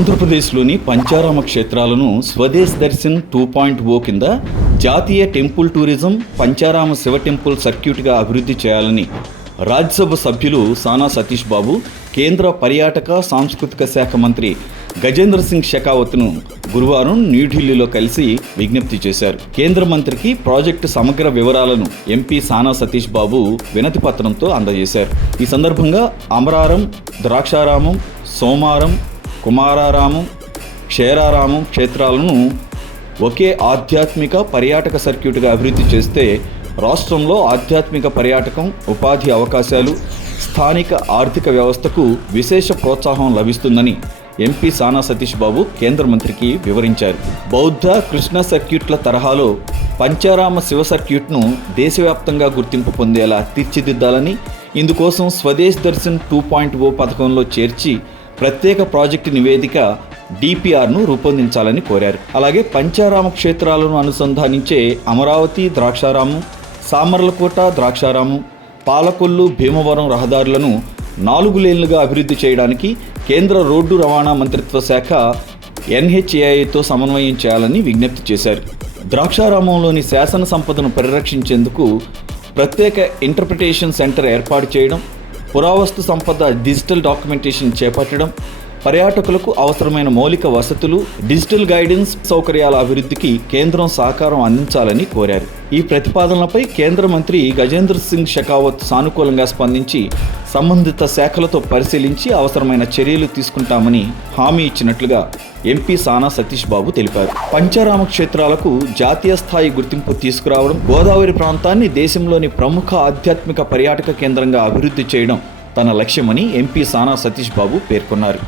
ఆంధ్రప్రదేశ్లోని పంచారామ క్షేత్రాలను స్వదేశ్ దర్శన్ 2.0 కింద జాతీయ temple tourism Pancharama Shiva temple సర్క్యూట్గా అభివృద్ధి చేయాలని రాజ్యసభ సభ్యులు సానా సతీష్ బాబు కేంద్ర పర్యాటక సాంస్కృతిక శాఖ మంత్రి గజేంద్ర సింగ్ షెకావత్ను గురువారం న్యూఢిల్లీలో కలిసి విజ్ఞప్తి చేశారు. కేంద్ర మంత్రికి ప్రాజెక్టు సమగ్ర వివరాలను ఎంపీ సానా సతీష్ బాబు వినతి పత్రంతో అందజేశారు. ఈ సందర్భంగా అమరారం, ద్రాక్షారామం, సోమారం, కుమారారామం, క్షేరారామం క్షేత్రాలను ఒకే ఆధ్యాత్మిక పర్యాటక సర్క్యూట్గా అభివృద్ధి చేస్తే రాష్ట్రంలో ఆధ్యాత్మిక పర్యాటకం, ఉపాధి అవకాశాలు, స్థానిక ఆర్థిక వ్యవస్థకు విశేష ప్రోత్సాహం లభిస్తుందని ఎంపీ సానా సతీష్ బాబు కేంద్ర మంత్రికి వివరించారు. బౌద్ధ, కృష్ణ సర్క్యూట్ల తరహాలో పంచారామ శివ సర్క్యూట్ను దేశవ్యాప్తంగా గుర్తింపు పొందేలా తీర్చిదిద్దాలని, ఇందుకోసం స్వదేశ్ దర్శన్ 2.0 పథకంలో చేర్చి ప్రత్యేక ప్రాజెక్టు నివేదిక డిపిఆర్ను రూపొందించాలని కోరారు. అలాగే పంచారామ క్షేత్రాలను అనుసంధానించే అమరావతి ద్రాక్షారామం, సామర్లకోట ద్రాక్షారామం, పాలకొల్లు భీమవరం రహదారులను 4 లేన్లుగా అభివృద్ధి చేయడానికి కేంద్ర రోడ్డు రవాణా మంత్రిత్వ శాఖ NHAIతో సమన్వయం చేయాలని విజ్ఞప్తి చేశారు. ద్రాక్షారామంలోని శాసన సంపదను పరిరక్షించేందుకు ప్రత్యేక ఇంటర్ప్రిటేషన్ సెంటర్ ఏర్పాటు చేయడం, పురావస్తు సంపద డిజిటల్ డాక్యుమెంటేషన్ చేపట్టడం, పర్యాటకులకు అవసరమైన మౌలిక వసతులు, డిజిటల్ గైడెన్స్ సౌకర్యాల అభివృద్ధికి కేంద్రం సహకారం అందించాలని కోరారు. ఈ ప్రతిపాదనలపై కేంద్ర మంత్రి గజేంద్ర సింగ్ షెకావత్ సానుకూలంగా స్పందించి సంబంధిత శాఖలతో పరిశీలించి అవసరమైన చర్యలు తీసుకుంటామని హామీ ఇచ్చినట్లుగా ఎంపీ సానా సతీష్ బాబు తెలిపారు. పంచారామ క్షేత్రాలకు జాతీయ స్థాయి గుర్తింపు తీసుకురావడం, గోదావరి ప్రాంతాన్ని దేశంలోని ప్రముఖ ఆధ్యాత్మిక పర్యాటక కేంద్రంగా అభివృద్ధి చేయడం తన లక్ష్యమని ఎంపీ సానా సతీష్ బాబు పేర్కొన్నారు.